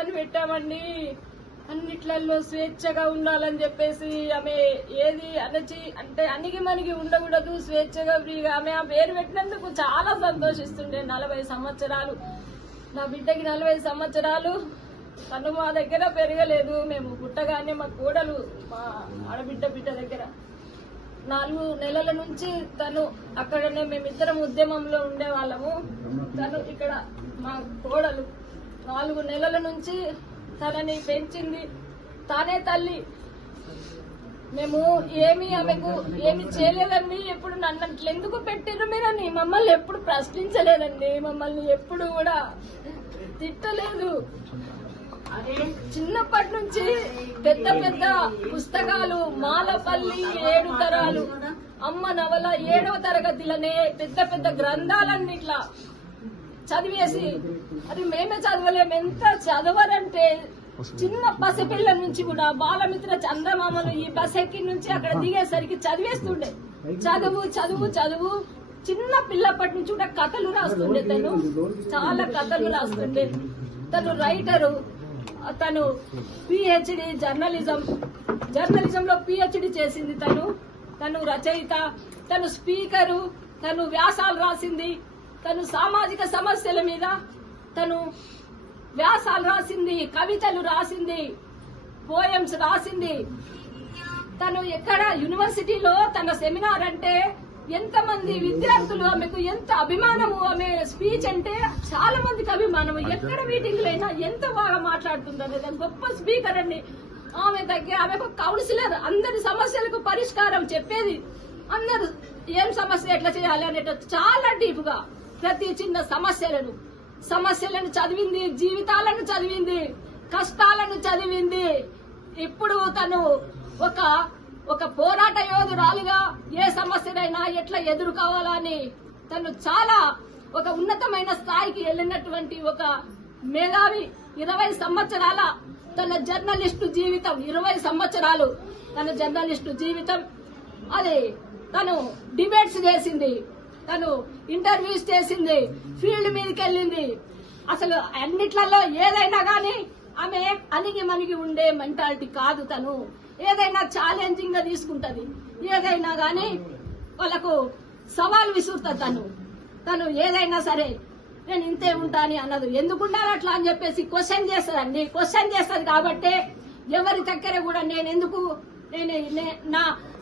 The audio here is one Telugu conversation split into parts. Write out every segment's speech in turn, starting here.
అని పెట్టామండి. అన్నిట్లలో స్వేచ్ఛగా ఉండాలని చెప్పేసి ఆమె ఏది అనచి అంటే అణిగి మణిగి ఉండకూడదు, స్వేచ్ఛగా ఫ్రీగా ఆమె ఆ పేరు పెట్టినందుకు చాలా సంతోషిస్తుండే. 40 సంవత్సరాలు నా బిడ్డకి 40 సంవత్సరాలు. తను మా దగ్గర పెరగలేదు. మేము పుట్టగానే మా కోడలు మా ఆడబిడ్డ దగ్గర 4 నెలల నుంచి తను అక్కడనే మేమిద్దరం ఉద్యమంలో ఉండేవాళ్ళము. తను ఇక్కడ మా కోడలు 4 నెలల నుంచి తనని పెంచింది. తానే తల్లి. మేము ఆమెకు ఏమి చేయలేదండి. ఎప్పుడు నన్ను అట్లా ఎందుకు పెట్టిర్రు మీరని మమ్మల్ని ఎప్పుడు ప్రశ్నించలేదండి. మమ్మల్ని ఎప్పుడు కూడా తిట్టలేదు. చిన్నప్పటి నుంచి పెద్ద పెద్ద పుస్తకాలు మాలపల్లి 7 తరాలు అమ్మ నవల 7వ తరగతిలోనే పెద్ద పెద్ద గ్రంథాలన్నీ ఇట్లా చదివేసి అది మేమే చదవలేము. ఎంత చదవరంటే చిన్న పసిపిల్ల నుంచి కూడా బాలమిత్ర చందమామలు ఈ బస్ ఎక్కి నుంచి అక్కడ దిగేసరికి చదివేస్తుండే. చదువు చదువు చదువు చిన్న పిల్లప్పటి నుంచి కూడా కథలు రాస్తుండే. తను చాలా కథలు రాస్తుండే. తను రైటరు. తను పిహెచ్డి జర్నలిజంలో పిహెచ్డి చేసింది. తను రచయిత, తను స్పీకరు, తను వ్యాసాలు రాసింది. తను సామాజిక సమస్యల మీద తను వ్యాసాలు రాసింది, కవితలు రాసింది, పోయమ్స్ రాసింది. తను ఎక్కడ యూనివర్సిటీలో తన సెమినార్ అంటే ఎంతమంది విద్యార్థులు ఆమెకు ఎంత అభిమానము. ఆమె స్పీచ్ అంటే చాలా మందికి అభిమానము. ఎక్కడ మీటింగ్లు అయినా ఎంత బాగా మాట్లాడుతుందని గొప్ప స్పీకర్ అండి. ఆమె దగ్గర ఆమెకు కౌన్సిలర్, అందరి సమస్యలకు పరిష్కారం చెప్పేది. అందరు ఏం సమస్య ఎట్లా చేయాలి అనేట చాలా డీప్ గా ప్రతి చిన్న సమస్యలను చదివింది, జీవితాలను చదివింది, కష్టాలను చదివింది. ఇప్పుడు తను ఒక పోరాట యోధురాలుగా ఏ సమస్యనైనా ఎట్లా ఎదుర్కోవాలని తను చాలా ఒక ఉన్నతమైన స్థాయికి వెళ్ళినటువంటి ఒక మేధావి. 20 సంవత్సరాల తన జర్నలిస్టు జీవితం, 20 సంవత్సరాలు తన జర్నలిస్టు జీవితం. అది తను డిబేట్స్ చేసింది, తను ఇంటర్వ్యూస్ చేసింది, ఫీల్డ్ మీదకి వెళ్ళింది. అసలు అన్నిట్లలో ఏదైనా గానీ ఆమె అణిగి మణిగి ఉండే మెంటాలిటీ కాదు. తను ఏదైనా ఛాలెంజింగ్ గా తీసుకుంటది. ఏదైనా గానీ వాళ్ళకు సవాల్ విసురుతుంది. తను ఏదైనా సరే నేను ఇంతే ఉంటా అని అన్నది. ఎందుకుండాలి అట్లా అని చెప్పేసి క్వశ్చన్ చేస్తుందండి. క్వశ్చన్ చేస్తుంది కాబట్టి ఎవరి దగ్గర కూడా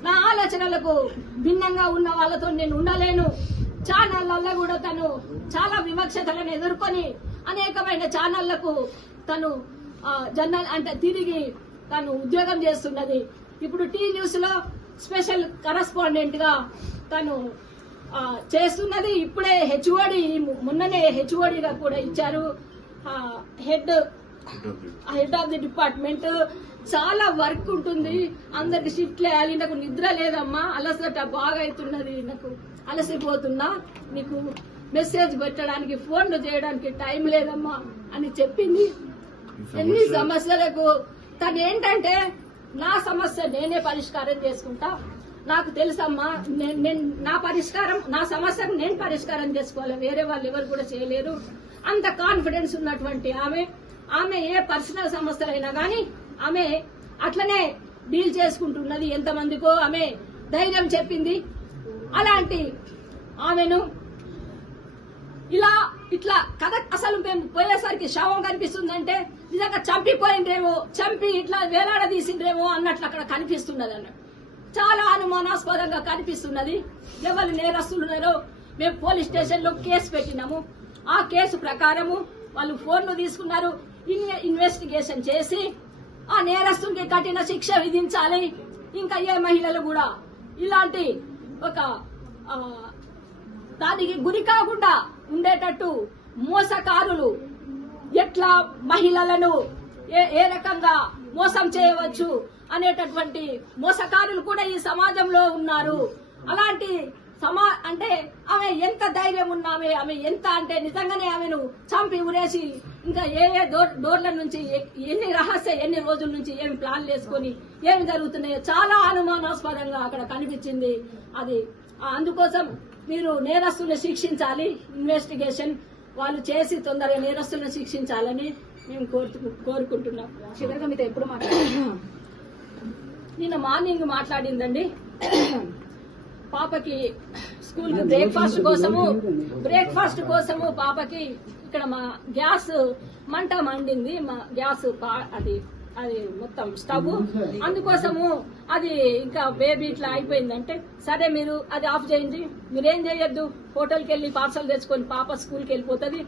నా ఆలోచనలకు భిన్నంగా ఉన్న వాళ్ళతో నేను ఉండలేను. ఛానళ్లలో కూడా తను చాలా వివక్షతలను ఎదుర్కొని అనేకమైన ఛానళ్లకు తను తిరిగి తను ఉద్యోగం చేస్తున్నది. ఇప్పుడు టీ న్యూస్ లో స్పెషల్ కరస్పాండెంట్ గా తను చేస్తున్నది. ఇప్పుడే మొన్ననే హెచ్ఓడిగా కూడా ఇచ్చారు. Head of the department. చాలా వర్క్ ఉంటుంది. అందరికి షిఫ్ట్లు వేయాలి. నాకు నిద్ర లేదమ్మా, అలసట బాగా అవుతున్నది, నాకు అలసిపోతున్నా, నీకు మెసేజ్ పెట్టడానికి ఫోన్లు చేయడానికి టైం లేదమ్మా అని చెప్పింది. ఎన్ని సమస్యలకు తను ఏంటంటే నా సమస్య నేనే పరిష్కారం చేసుకుంటా, నాకు తెలుసమ్మా, నా సమస్యను నేను పరిష్కారం చేసుకోవాలి, వేరే వాళ్ళు ఎవరు కూడా చేయలేరు. అంత కాన్ఫిడెన్స్ ఉన్నటువంటి ఆమె ఏ పర్సనల్ సమస్యలైనా గానీ ఆమె అట్లనే డీల్ చేసుకుంటున్నది. ఎంతమందికో ఆమె ధైర్యం చెప్పింది. అలాంటి ఆమెను ఇట్లా కథ అసలు మేము పోయేసరికి శవం కనిపిస్తుందంటే నిజంగా చంపి ఇట్లా వేలాడదీసిండ్రేమో అన్నట్లు అక్కడ కనిపిస్తున్నది అన్నట్టు. చాలా అనుమానాస్పదంగా కనిపిస్తున్నది. ఎవరు నేరస్తులున్నారో మేము పోలీస్ స్టేషన్ లో కేసు పెట్టినాము. ఆ కేసు ప్రకారము వాళ్ళు ఫోన్లు తీసుకున్నారు. ఇన్వెస్టిగేషన్ చేసి ఆ నేరస్తునికి కఠిన శిక్ష విధించాలి. ఇంకా ఏ మహిళలు కూడా ఇలాంటి ఒక దానికి గురి కాకుండా ఉండేటట్టు మోసకారులు ఎట్లా మహిళలను ఏ రకంగా మోసం చేయవచ్చు అనేటటువంటి మోసకారులు కూడా ఈ సమాజంలో ఉన్నారు. అలాంటి అంటే ఆమె ఎంత ధైర్యం ఉన్నామే, ఆమె ఎంత అంటే నిజంగానే ఆమెను చంపి ఉరేసి ఇంకా ఏ డోర్ల నుంచి ఎన్ని రోజుల నుంచి ఏమి ప్లాన్లు వేసుకొని ఏమి జరుగుతున్నాయో చాలా అనుమానాస్పదంగా అక్కడ కనిపించింది. అది అందుకోసం మీరు నేరస్తులను శిక్షించాలి, ఇన్వెస్టిగేషన్ వాళ్ళు చేసి తొందరగా నేరస్తులను శిక్షించాలని మేము కోరుకుంటున్నాం. చివరిగా మీతో ఎప్పుడు మాట్లాడారు? నిన్న మార్నింగ్ మాట్లాడిందండి. పాపకి స్కూల్ కి బ్రేక్ఫాస్ట్ కోసము పాపకి ఇక్కడ మా గ్యాస్ మంట మండింది. మా గ్యాస్ అది మొత్తం స్టవ్, అందుకోసము అది ఇంకా బేబీ ఇట్లా అయిపోయిందంటే, సరే మీరు అది ఆఫ్ చేయండి, మీరేం చేయొద్దు, హోటల్కి వెళ్ళి పార్సల్ తెచ్చుకొని పాప స్కూల్కి వెళ్ళిపోతుంది,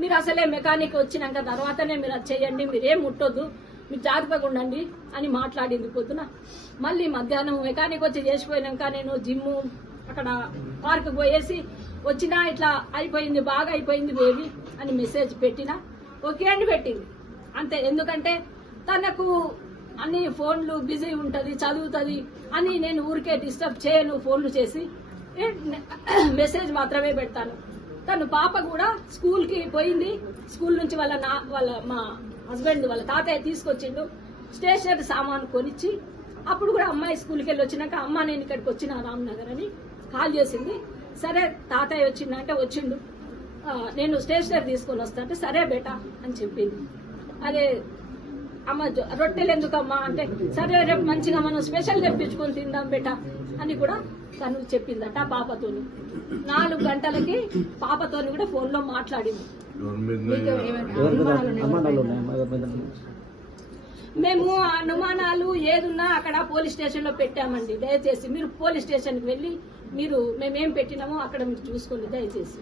మీరు అసలే మెకానిక్ వచ్చినాక తర్వాతనే మీరు అది చేయండి, మీరేం ముట్టొద్దు, మీరు జాగ్రత్తగా ఉండండి అని మాట్లాడింది పొద్దున. మళ్ళీ మధ్యాహ్నం మెకానిక్ వచ్చి చేసిపోయినాక నేను జిమ్ అక్కడ పార్క్ పోయేసి వచ్చినా ఇట్లా అయిపోయింది, బాగా అయిపోయింది బేబీ అని మెసేజ్ పెట్టినా ఓకే అని పెట్టింది అంతే. ఎందుకంటే తనకు అన్ని ఫోన్లు బిజీ ఉంటది, చదువుతుంది అని నేను ఊరికే డిస్టర్బ్ చేయను, ఫోన్లు చేసి మెసేజ్ మాత్రమే పెడతాను. తను పాప కూడా స్కూల్ కి పోయింది. స్కూల్ నుంచి మా హస్బెండ్ వాళ్ళ తాతయ్య తీసుకొచ్చిండు స్టేషనరీ సామాను కొనిచ్చి. అప్పుడు కూడా అమ్మాయి స్కూల్కి వెళ్ళి వచ్చినాక అమ్మ నేను ఇక్కడికి వచ్చిన రామ్నగర్ అని కాల్ చేసింది. సరే తాతయ్య వచ్చిందంటే వచ్చిండు, నేను స్టేషనరీ తీసుకొని వస్తా అంటే సరే బేటా అని చెప్పింది. అదే అమ్మ రొట్టెలు ఎందుకమ్మా అంటే సరే రేపు మంచిగా మనం స్పెషల్ తెప్పించుకొని తిందాం బేటా అని కూడా తను చెప్పిందట. పాపతోని 4 గంటలకి పాపతోని కూడా ఫోన్ లో మాట్లాడింది. మేము అనుమానాలు ఏదున్నా అక్కడ పోలీస్ స్టేషన్ లో పెట్టామండి. దయచేసి మీరు పోలీస్ స్టేషన్ కి వెళ్లి మీరు మేమేం పెట్టినామో అక్కడ మీరు చూసుకోండి దయచేసి.